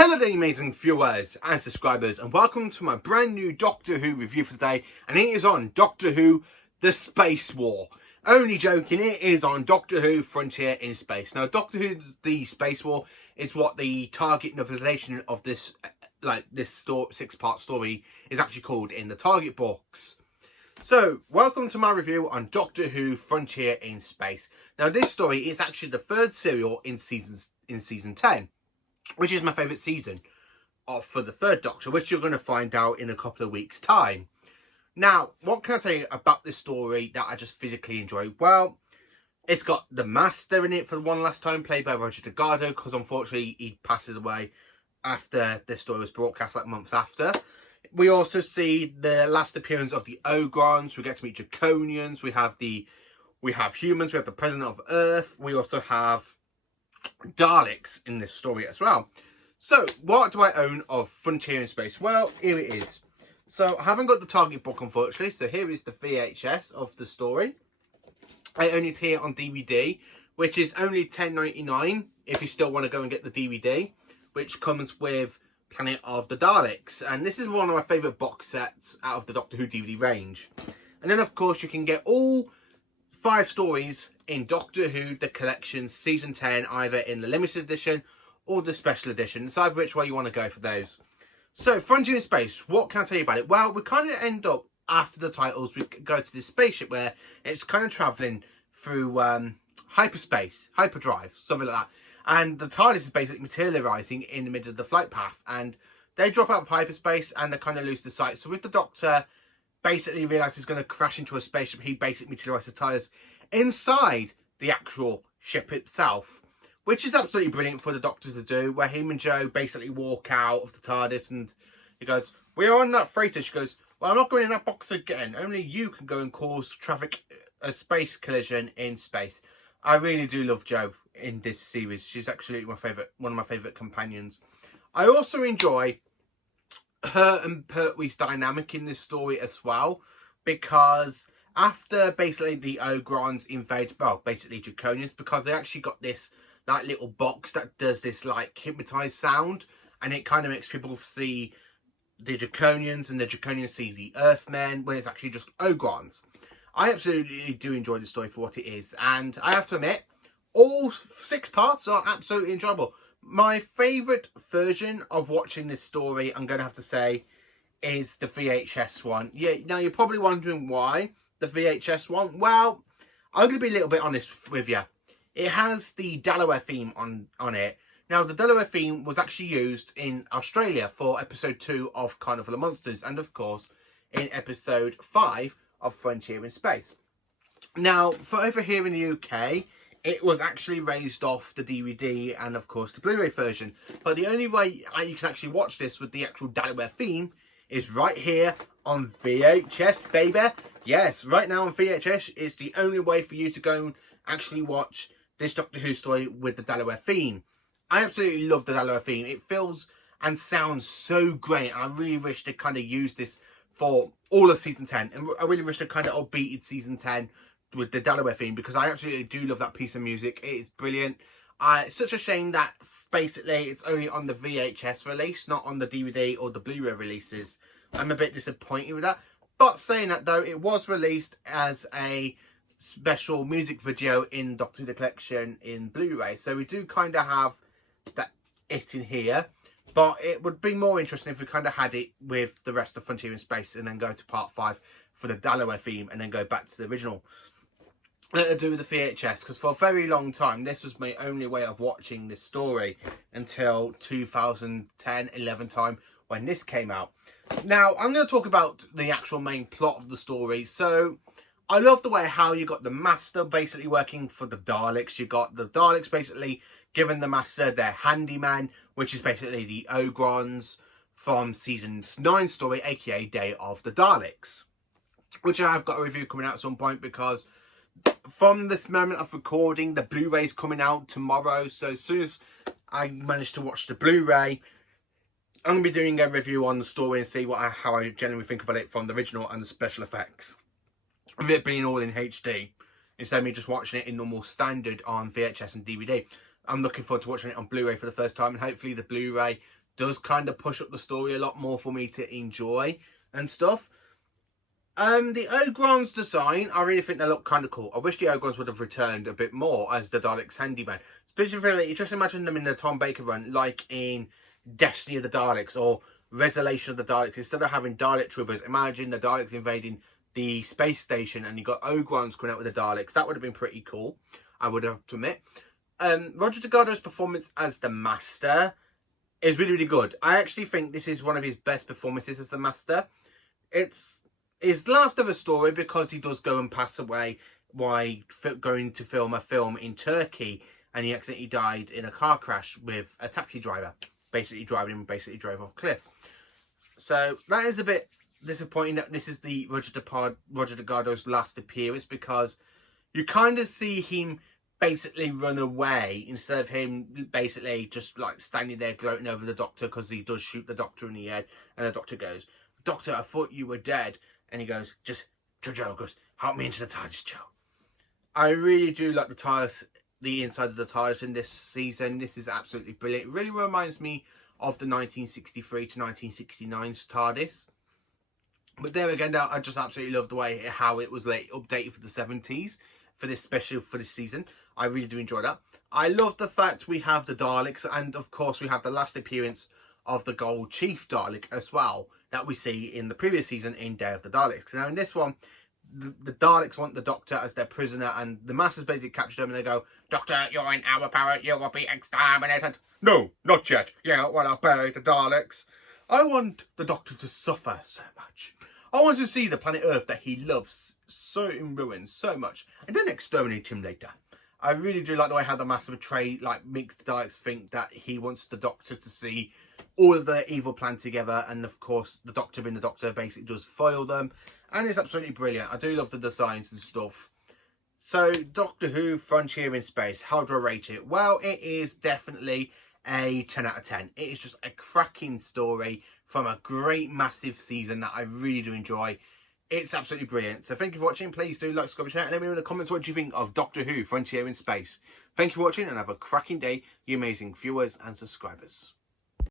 Hello there, amazing viewers and subscribers, and welcome to my brand new Doctor Who review for today. And it is on Doctor Who The Space War. Only joking, it is on Doctor Who Frontier in Space. Now, Doctor Who The Space War is what the target novelization of this six-part story is actually called in the target books. So, welcome to my review on Doctor Who Frontier in Space. Now, this story is actually the third serial in season 10. Which is my favourite season for the third Doctor, which you're going to find out in a couple of weeks' time. Now, what can I tell you about this story that I just physically enjoy? Well, it's got the Master in it for one last time, played by Roger Delgado, because unfortunately he passes away after this story was broadcast, like months after. We also see the last appearance of the Ogrons. We get to meet Draconians. We have humans. We have the President of Earth. We also have Daleks in this story as well. So, what do I own of Frontier in Space? Well, here it is. So, I haven't got the target book, unfortunately. So, here is the VHS of the story. I own it here on DVD, which is only $10.99 if you still want to go and get the DVD, which comes with Planet of the Daleks. And this is one of my favourite box sets out of the Doctor Who DVD range. And then, of course, you can get all 5 stories in Doctor Who The Collection Season 10, either in the limited edition or the special edition. Decide which way you want to go for those. So, Frontier in Space, what can I tell you about it? Well, we kind of end up, after the titles, we go to this spaceship where it's kind of travelling through hyperspace, hyperdrive, something like that. And the TARDIS is basically materialising in the middle of the flight path. And they drop out of hyperspace and they kind of lose the sight. So with the Doctor basically realises he's going to crash into a spaceship, he basically materialises the TARDIS inside the actual ship itself, which is absolutely brilliant for the Doctor to do, where him and Jo basically walk out of the TARDIS and he goes, "We are on that freighter." She goes, "Well, I'm not going in that box again. Only you can go and cause a space collision in space." I really do love Jo in this series. She's actually one of my favourite companions. I also enjoy her and Pertwee's dynamic in this story as well, because after basically the Ogrons invade, well, basically Draconians, because they actually got this like little box that does this like hypnotized sound, and it kind of makes people see the Draconians and the Draconians see the Earthmen when it's actually just Ogrons. I absolutely do enjoy the story for what it is, and I have to admit, all 6 parts are absolutely enjoyable. My favourite version of watching this story, I'm going to have to say, is the VHS one. Yeah, now you're probably wondering why the VHS one. Well, I'm going to be a little bit honest with you. It has the Delaware theme on it. Now, the Delaware theme was actually used in Australia for episode 2 of Carnival of Monsters, and of course in episode 5 of Frontier in Space. Now, for over here in the UK, it was actually raised off the DVD and of course the Blu-ray version. But the only way you can actually watch this with the actual Delaware theme is right here on VHS, baby. Yes, right now on VHS, it's the only way for you to go and actually watch this Doctor Who story with the Delaware theme. I absolutely love the Delaware theme. It feels and sounds so great. And I really wish they kind of used this for all of season 10. And I really wish they kind of upbeated season 10 with the Delaware theme, because I absolutely do love that piece of music. It is brilliant. It's such a shame that basically it's only on the VHS release, not on the DVD or the Blu-ray releases. I'm a bit disappointed with that. But saying that though, it was released as a special music video in Doctor Who The Collection in Blu-ray. So we do kind of have it in here. But it would be more interesting if we kind of had it with the rest of Frontier in Space and then go to part 5 for the Delaware theme and then go back to the original. To do with the VHS, because for a very long time this was my only way of watching this story until 2010-11 time when this came out. Now I'm going to talk about the actual main plot of the story. So I love the way how you got the Master basically working for the Daleks. You got the Daleks basically giving the Master their handyman, which is basically the Ogrons from season 9 story, aka Day of the Daleks, which I have got a review coming out at some point, because from this moment of recording, the Blu-ray is coming out tomorrow. So as soon as I manage to watch the Blu-ray, I'm going to be doing a review on the story and see how I generally think about it from the original and the special effects, with it being all in HD instead of me just watching it in normal standard on VHS and DVD. I'm looking forward to watching it on Blu-ray for the first time, and hopefully the Blu-ray does kind of push up the story a lot more for me to enjoy and stuff. The Ogrons design, I really think they look kind of cool. I wish the Ogrons would have returned a bit more as the Daleks handyman. Specifically, just imagine them in the Tom Baker run, like in Destiny of the Daleks or Resurrection of the Daleks. Instead of having Dalek troopers, imagine the Daleks invading the space station and you got Ogrons coming out with the Daleks. That would have been pretty cool, I would have to admit. Roger Degardo's performance as the Master is really, really good. I actually think this is one of his best performances as the Master. It's his last ever story because he does go and pass away while going to film a film in Turkey, and he accidentally died in a car crash with a taxi driver, basically drove off a cliff. So that is a bit disappointing that this is the Roger Degardo's last appearance, because you kind of see him basically run away instead of him basically just like standing there gloating over the Doctor, because he does shoot the Doctor in the head, and the Doctor goes, "Doctor, I thought you were dead." And he goes, Joe goes, "Help me into the TARDIS, Joe." I really do like the TARDIS, the inside of the TARDIS in this season. This is absolutely brilliant. It really reminds me of the 1963 to 1969's TARDIS. But there again, I just absolutely love the way how it was like updated for the 70s for this season. I really do enjoy that. I love the fact we have the Daleks, and of course we have the last appearance of the Gold Chief Dalek as well, that we see in the previous season in Day of the Daleks. Now in this one, the Daleks want the Doctor as their prisoner, and the Masters basically capture them and they go, "Doctor, you're in our power, you will be exterminated." "No, not yet. Yeah, well, I'll bury the Daleks." I want the Doctor to suffer so much. I want to see the planet Earth that he loves so in ruins so much, and then exterminate him later. I really do like the way how the Master Betrayed makes the Daleks think that he wants the Doctor to see all of their evil plan together, and of course the Doctor being the Doctor basically does foil them, and it's absolutely brilliant. I do love the designs and stuff. So Doctor Who Frontier in Space, how do I rate it? Well, it is definitely a 10 out of 10. It is just a cracking story from a great massive season that I really do enjoy. It's absolutely brilliant. So thank you for watching. Please do like, subscribe, share, and let me know in the comments what you think of Doctor Who Frontier in Space. Thank you for watching, and have a cracking day, you amazing viewers and subscribers.